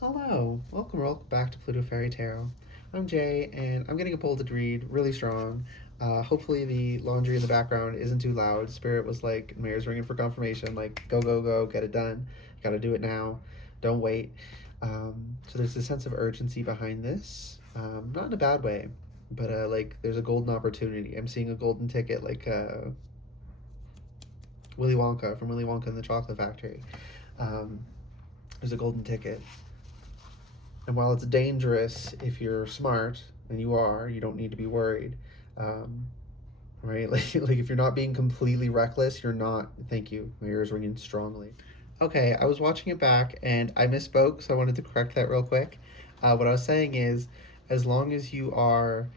Hello, welcome back to Pluto Fairy Tarot. I'm Jay, and I'm getting a pull to read really strong. Hopefully, the laundry in the background isn't too loud. Spirit was like, Mayor's ringing for confirmation, like, go, go, go, get it done. Gotta do it now. Don't wait. So there's a sense of urgency behind this. Not in a bad way, but like, there's a golden opportunity. I'm seeing a golden ticket, like Willy Wonka from Willy Wonka and the Chocolate Factory. Um, there's a golden ticket. And while it's dangerous, if you're smart, and you are, you don't need to be worried. Um, right? Like if you're not being completely reckless, you're not. Thank you. My ears ringing strongly. Okay, I was watching it back and I misspoke, so I wanted to correct that real quick. What I was saying is, as long as you are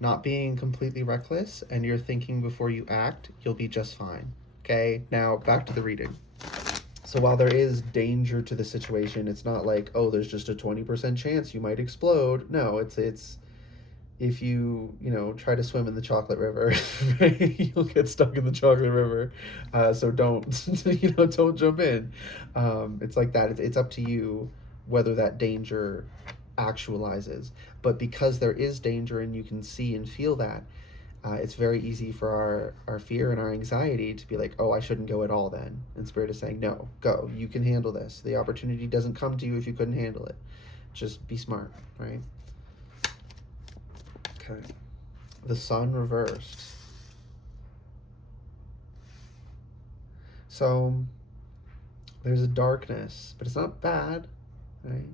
not being completely reckless and you're thinking before you act, you'll be just fine. Okay, now back to the reading. So while there is danger to the situation, it's not like, oh, there's just a 20% chance you might explode. No, it's if you try to swim in the chocolate river, you'll get stuck in the chocolate river. So don't don't jump in. It's like that. It's up to you whether that danger actualizes. But because there is danger and you can see and feel that, it's very easy for our fear and our anxiety to be like, oh, I shouldn't go at all then. And Spirit is saying, no, go. You can handle this. The opportunity doesn't come to you if you couldn't handle it. Just be smart, right? Okay. The sun reversed. So there's a darkness, but it's not bad, right?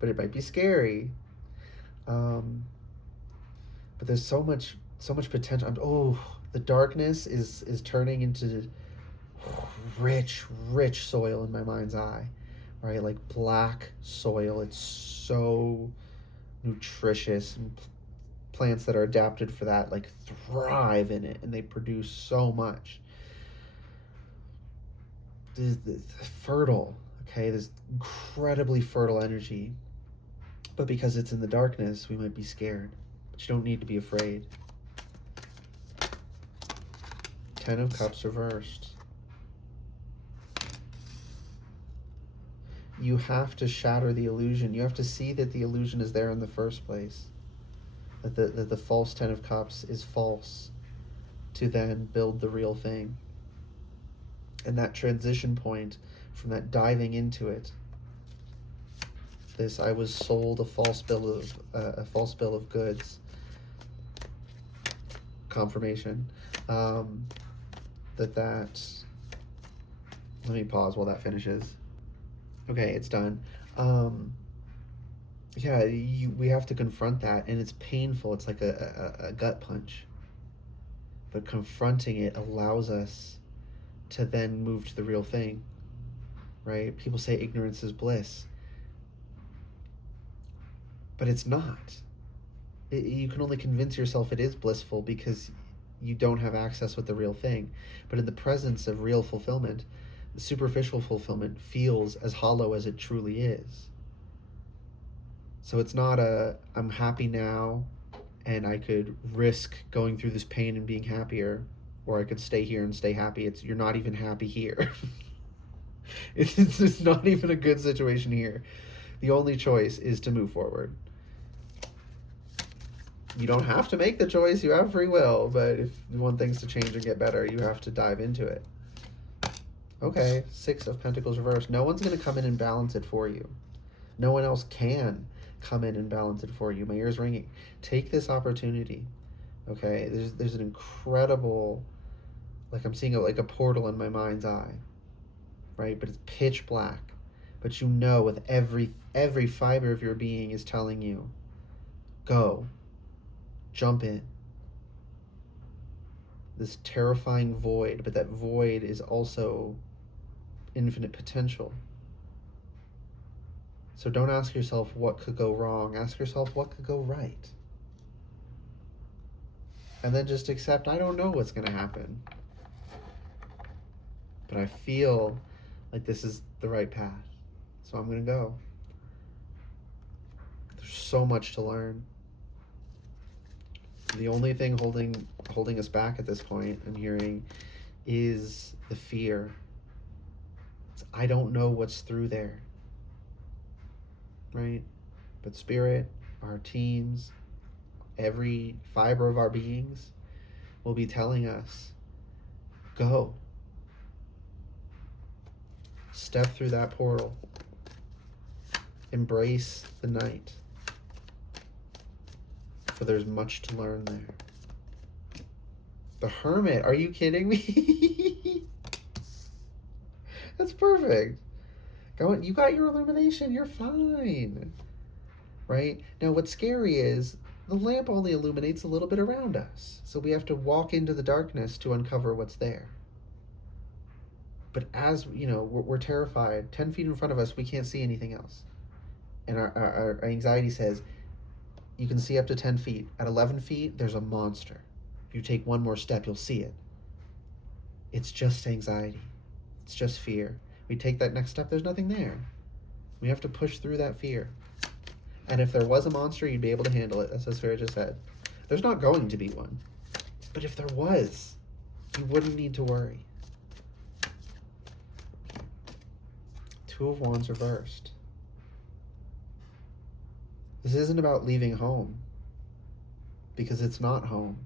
But it might be scary. But there's so much potential. Oh, the darkness is turning into rich soil in my mind's eye, right? Like black soil. It's so nutritious, and plants that are adapted for that like thrive in it, and they produce so much. This fertile, okay, this incredibly fertile energy. But because it's in the darkness, we might be scared. But you don't need to be afraid. Ten of Cups reversed. You have to shatter the illusion. You have to see that the illusion is there in the first place. That the false Ten of Cups is false to then build the real thing. And that transition point from that diving into it, this I was sold a false bill of goods confirmation, that let me pause while that finishes. Okay, it's done. Yeah, we have to confront that, and it's painful. It's like a gut punch, but confronting it allows us to then move to the real thing, right? People say ignorance is bliss, but it's not. You can only convince yourself it is blissful because you don't have access with the real thing. But in the presence of real fulfillment, the superficial fulfillment feels as hollow as it truly is. So it's not I'm happy now and I could risk going through this pain and being happier, or I could stay here and stay happy. It's you're not even happy here. It's not even a good situation here. The only choice is to move forward. You don't have to make the choice. You have free will, but if you want things to change and get better, you have to dive into it. Okay, Six of Pentacles reversed. No one's going to come in and balance it for you. No one else can come in and balance it for you. My ears ringing. Take this opportunity. Okay, there's an incredible, like I'm seeing like a portal in my mind's eye, right? But it's pitch black. But you know, with every fiber of your being is telling you, go, jump in. This terrifying void, but that void is also infinite potential. So don't ask yourself what could go wrong. Ask yourself what could go right. And then just accept, I don't know what's going to happen, but I feel like this is the right path. So I'm going to go. There's so much to learn. The only thing holding us back at this point, I'm hearing, is the fear. I don't know what's through there. right? But spirit, our teams, every fiber of our beings will be telling us, go. Step through that portal. Embrace the night. For there's much to learn there. The Hermit, are you kidding me? That's perfect. You got your illumination, you're fine. Right? Now what's scary is the lamp only illuminates a little bit around us. So we have to walk into the darkness to uncover what's there. But as, we're terrified. 10 feet in front of us, we can't see anything else. And our anxiety says, you can see up to 10 feet. At 11 feet, there's a monster. If you take one more step, you'll see it. It's just anxiety. It's just fear. We take that next step, there's nothing there. We have to push through that fear. And if there was a monster, you'd be able to handle it, as Sphera just said. There's not going to be one. But if there was, you wouldn't need to worry. Two of Wands reversed. This isn't about leaving home, because it's not home,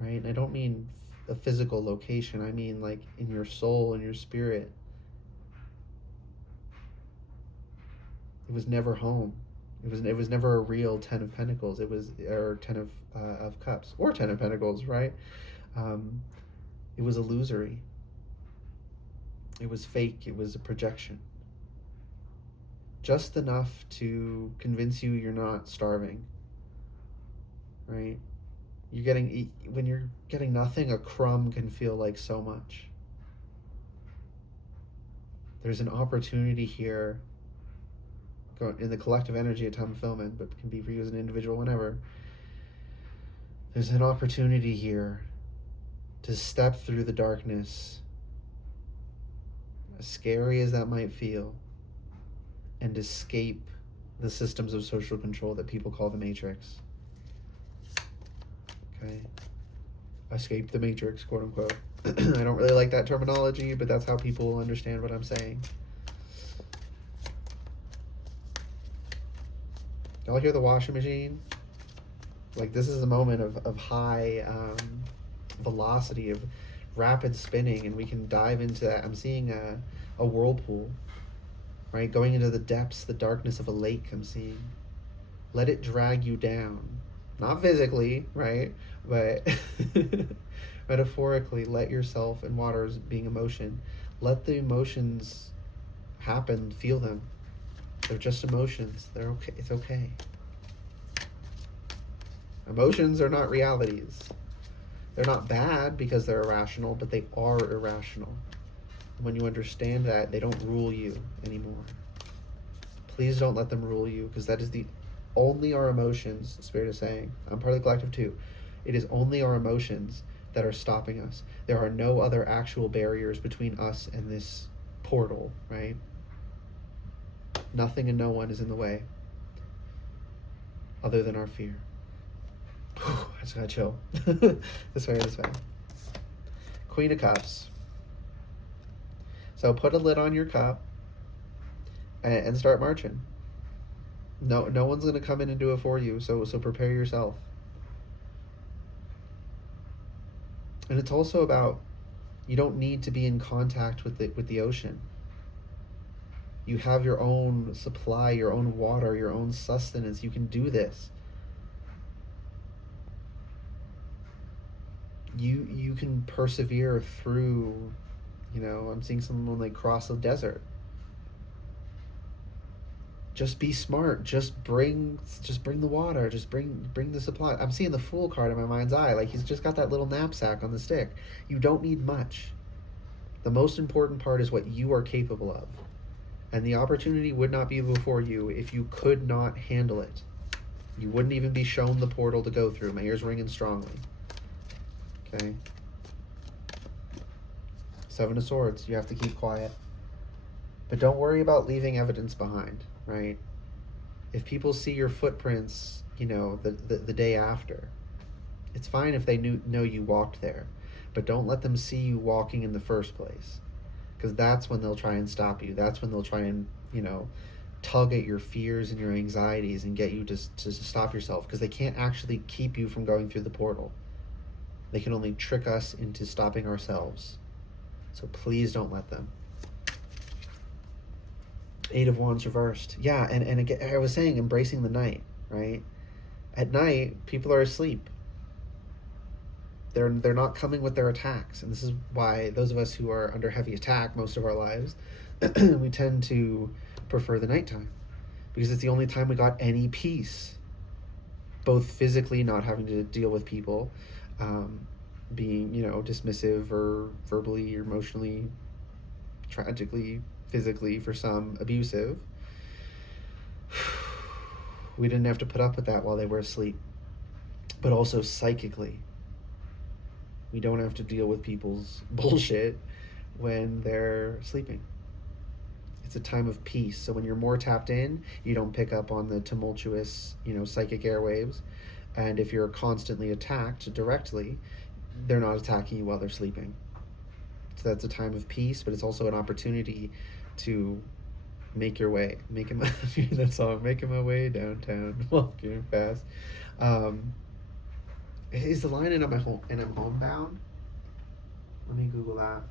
right? And I don't mean a physical location. I mean like in your soul and your spirit. It was never home. It was never a real 10 of Pentacles. It was, or 10 of Cups, or 10 of Pentacles, right? It was illusory. It was fake. It was a projection. Just enough to convince you you're not starving, right? When you're getting nothing, a crumb can feel like so much. There's an opportunity here in the collective energy of time fulfillment, but can be for you as an individual whenever. There's an opportunity here to step through the darkness, as scary as that might feel, and escape the systems of social control that people call the Matrix. Okay? Escape the Matrix, quote unquote. I don't really like that terminology, but that's how people understand what I'm saying. Y'all hear the washing machine? Like, this is a moment of high velocity, of rapid spinning, and we can dive into that. I'm seeing a whirlpool, right? Going into the depths, the darkness of a lake, I'm seeing. Let it drag you down. Not physically, right? But metaphorically, let yourself, and water is being emotion, let the emotions happen, feel them. They're just emotions. They're okay. It's okay. Emotions are not realities. They're not bad because they're irrational, but they are irrational. When you understand that, they don't rule you anymore. Please don't let them rule you, because that is the only our emotions, Spirit is saying. I'm part of the collective too. It is only our emotions that are stopping us. There are no other actual barriers between us and this portal, right? Nothing and no one is in the way other than our fear. Whew, I just gotta chill. This way. Queen of Cups. So put a lid on your cup and start marching. No one's gonna come in and do it for you, so prepare yourself. And it's also about, you don't need to be in contact with the ocean. You have your own supply, your own water, your own sustenance. You can do this. You can persevere through, I'm seeing someone like cross a desert. Just be smart. Just bring the water. Just bring the supply. I'm seeing the Fool card in my mind's eye. Like, he's just got that little knapsack on the stick. You don't need much. The most important part is what you are capable of. And the opportunity would not be before you if you could not handle it. You wouldn't even be shown the portal to go through. My ears ringing strongly. Okay? Seven of Swords. You have to keep quiet. But don't worry about leaving evidence behind, right? If people see your footprints, the day after, it's fine if they know you walked there. But don't let them see you walking in the first place. Because that's when they'll try and stop you. That's when they'll try and, tug at your fears and your anxieties and get you to stop yourself, because they can't actually keep you from going through the portal. They can only trick us into stopping ourselves. So please don't let them. Eight of Wands reversed. Yeah, and again, I was saying embracing the night, right? At night, people are asleep. They're not coming with their attacks, and this is why those of us who are under heavy attack most of our lives, we tend to prefer the nighttime, because it's the only time we got any peace, both physically, not having to deal with people, being, you know, dismissive or verbally or emotionally, tragically, physically, for some, abusive. We didn't have to put up with that while they were asleep. But also psychically, we don't have to deal with people's bullshit when they're sleeping. It's a time of peace. So when you're more tapped in, you don't pick up on the tumultuous, you know, psychic airwaves. And if you're constantly attacked directly, they're not attacking you while they're sleeping. So that's a time of peace, but it's also an opportunity to make your way. Making my that song, making my way downtown, walking fast. Is the line and I'm homebound? Let me Google that.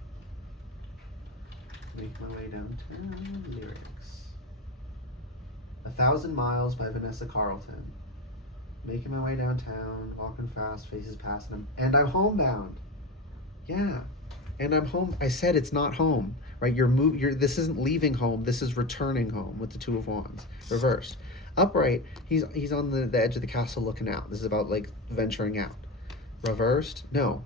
Make my way downtown. Lyrics. 1,000 Miles by Vanessa Carlton. Making my way downtown, walking fast, faces past, and I'm homebound. Yeah. And I'm home. I said it's not home, right? This isn't leaving home. This is returning home with the Two of Wands. Reversed. Upright, he's on the edge of the castle looking out. This is about like venturing out. Reversed, no.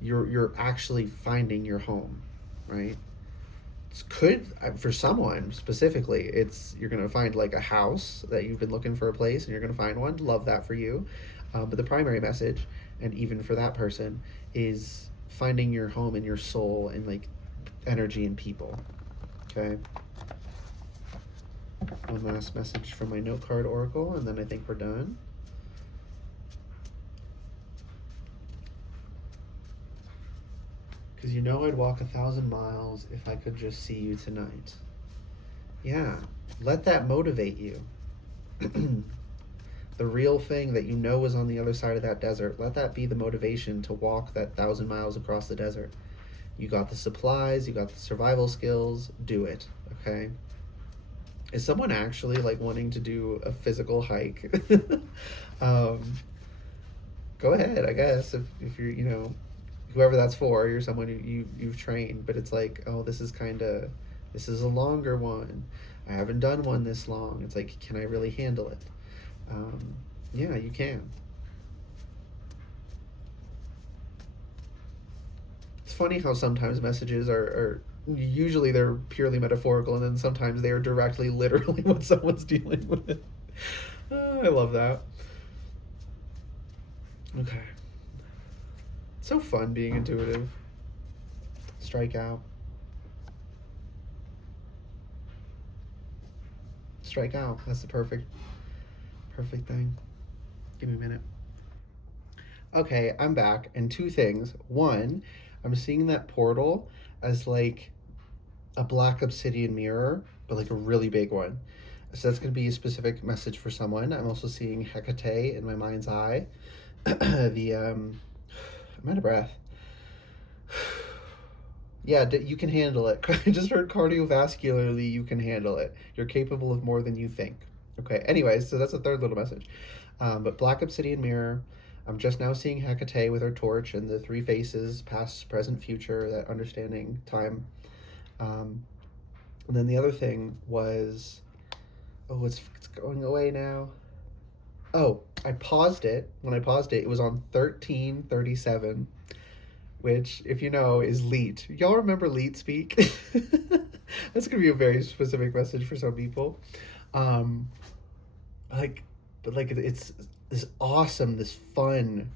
You're actually finding your home, right? For someone specifically, you're gonna find like a house that you've been looking for a place, and you're gonna find one. Love that for you. But the primary message, and even for that person, is finding your home and your soul and like energy and people. Okay. One last message from my note card oracle, and then I think we're done. Because you know I'd walk 1,000 miles if I could just see you tonight. Yeah, let that motivate you. The real thing that you know is on the other side of that desert, let that be the motivation to walk that 1,000 miles across the desert. You got the supplies, you got the survival skills, do it, okay? Is someone actually like wanting to do a physical hike? Go ahead, I guess, if you're, you know, whoever that's for, you're someone you've trained, but it's like, oh, this is a longer one. I haven't done one this long. It's like, can I really handle it? Yeah, you can. It's funny how sometimes messages are usually they're purely metaphorical, and then sometimes they are directly, literally what someone's dealing with. I love that. Okay. It's so fun being intuitive. Strike out. Strike out. That's the perfect thing. Give me a minute. Okay, I'm back, and two things. One, I'm seeing that portal as like a black obsidian mirror, but like a really big one. So that's going to be a specific message for someone. I'm also seeing Hecate in my mind's eye. I'm out of breath. Yeah, you can handle it. I just heard cardiovascularly, you can handle it. You're capable of more than you think. Okay, anyways, so that's the third little message. But black obsidian mirror. I'm just now seeing Hecate with her torch and the three faces, past, present, future, that understanding time. And then the other thing was, oh, it's going away now. Oh, I paused it. When I paused it, it was on 1337, which, if you know, is leet. Y'all remember leet speak? That's going to be a very specific message for some people. It's this awesome, this fun,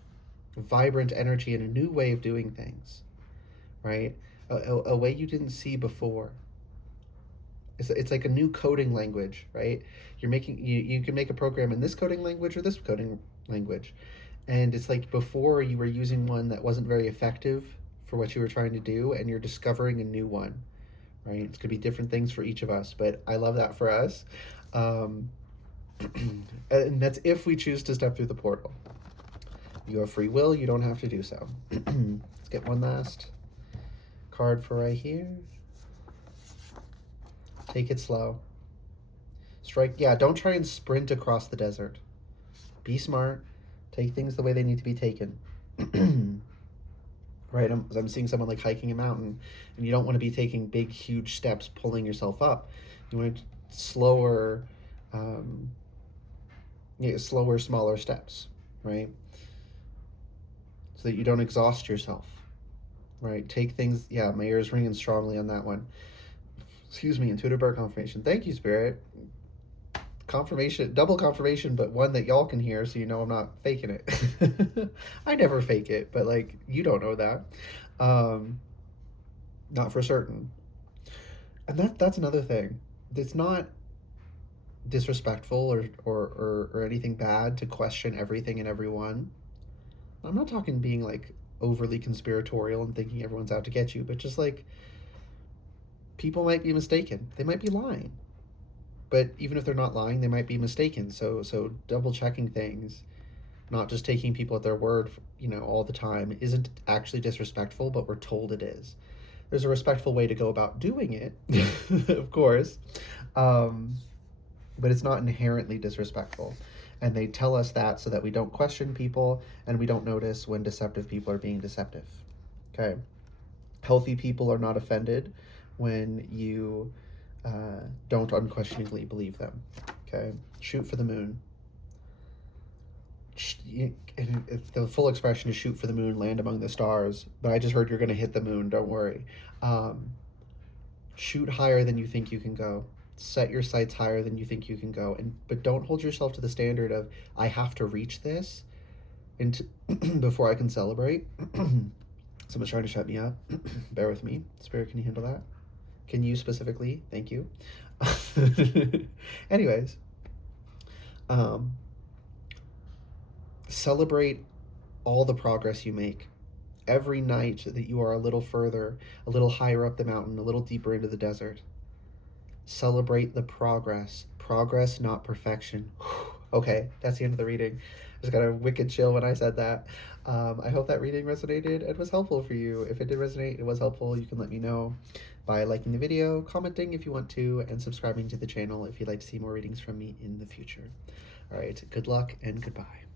vibrant energy and a new way of doing things, right? A way you didn't see before. It's like a new coding language, right? You can make a program in this coding language or this coding language. And it's like before you were using one that wasn't very effective for what you were trying to do, and you're discovering a new one, right? It's gonna be different things for each of us, but I love that for us. Um, and that's if we choose to step through the portal. You have free will, you don't have to do so. Let's get one last card for right here. Take it slow. Strike, yeah, don't try and sprint across the desert. Be smart. Take things the way they need to be taken. Right? I'm seeing someone like hiking a mountain, and you don't want to be taking big, huge steps, pulling yourself up. You want slower, slower, smaller steps, right? So that you don't exhaust yourself, right? Take things, yeah, my ear is ringing strongly on that one. Excuse me, intuitive birth confirmation. Thank you, Spirit. Confirmation, double confirmation, but one that y'all can hear, so you know I'm not faking it. I never fake it, but like you don't know that, not for certain. And that's another thing. It's not disrespectful or anything bad to question everything and everyone. I'm not talking being like overly conspiratorial and thinking everyone's out to get you, but just like people might be mistaken. They might be lying. But even if they're not lying, they might be mistaken. So double checking things, not just taking people at their word, all the time, isn't actually disrespectful, but we're told it is. There's a respectful way to go about doing it, of course, but it's not inherently disrespectful. And they tell us that so that we don't question people and we don't notice when deceptive people are being deceptive. Okay. Healthy people are not offended when you don't unquestioningly believe them. Okay, shoot for the moon. The full expression is shoot for the moon, land among the stars. But I just heard you're going to hit the moon. Don't worry. Shoot higher than you think you can go. Set your sights higher than you think you can go, but don't hold yourself to the standard of I have to reach this, before I can celebrate. Someone's trying to shut me up. Bear with me. Spirit, can you handle that? Can you specifically? Thank you. Anyways, celebrate all the progress you make. Every night that you are a little further, a little higher up the mountain, a little deeper into the desert. Celebrate the progress. Progress, not perfection. Okay, that's the end of the reading. I just got a wicked chill when I said that. I hope that reading resonated and was helpful for you. If it did resonate, it was helpful, you can let me know by liking the video, commenting if you want to, and subscribing to the channel if you'd like to see more readings from me in the future. All right, good luck and goodbye.